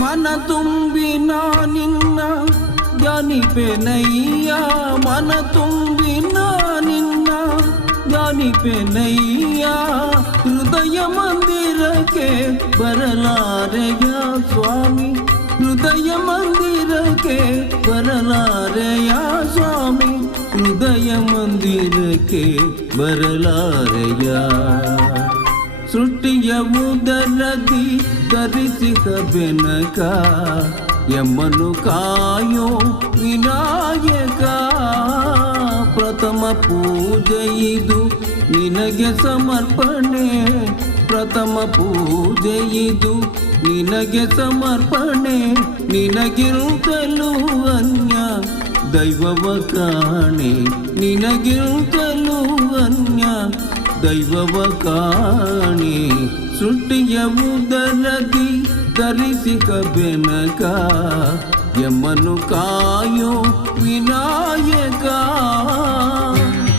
ಮನ ತುಂಬಿ ನಿನ್ನ ಧ್ಯಾನಿಪೆನಯ್ಯ ಮನ ತುಂಬಿ ನಿನ್ನ ಧ್ಯಾನಿಪೆನಯ್ಯ ಹೃದಯ ಮಂದಿರಕ್ಕೆ ಬರಲಾರೆಯ ಸ್ವಾಮಿ ಹೃದಯ ಮಂದಿರಕ್ಕೆ ಬರಲಾರೆಯ ಸ್ವಾಮಿ ಹೃದಯ ಮಂದಿರಕ್ಕೆ ಬರಲಾರೆಯ ಸೃಷ್ಟಿಯ ಉದರದಿ ಧರಿಸಿದ ಬೆನಕ ಯಮ್ಮನು ಕಾಯೋ ವಿನಾಯಕ ಪ್ರಥಮ ಪೂಜೆ ಇದು ನಿನಗೆ ಸಮರ್ಪಣೆ ಪ್ರಥಮ ಪೂಜೆ ಇದು ನಿನಗೆ ಸಮರ್ಪಣೆ ನಿನಗಿರುತ್ತಲೂ ಅನ್ಯ ದೈವವ ಕಾಣೆ ನಿನಗಿರುತ್ತಲೂ ಅನ್ಯ ದೈವವ ಕಾಣೆ ಸೃಷ್ಟಿಯ ಉದರದಿ ಧರಿಸಿದ ಬೆನಕ ಯಮ್ಮನು ಕಾಯೋ ವಿನಾಯಕ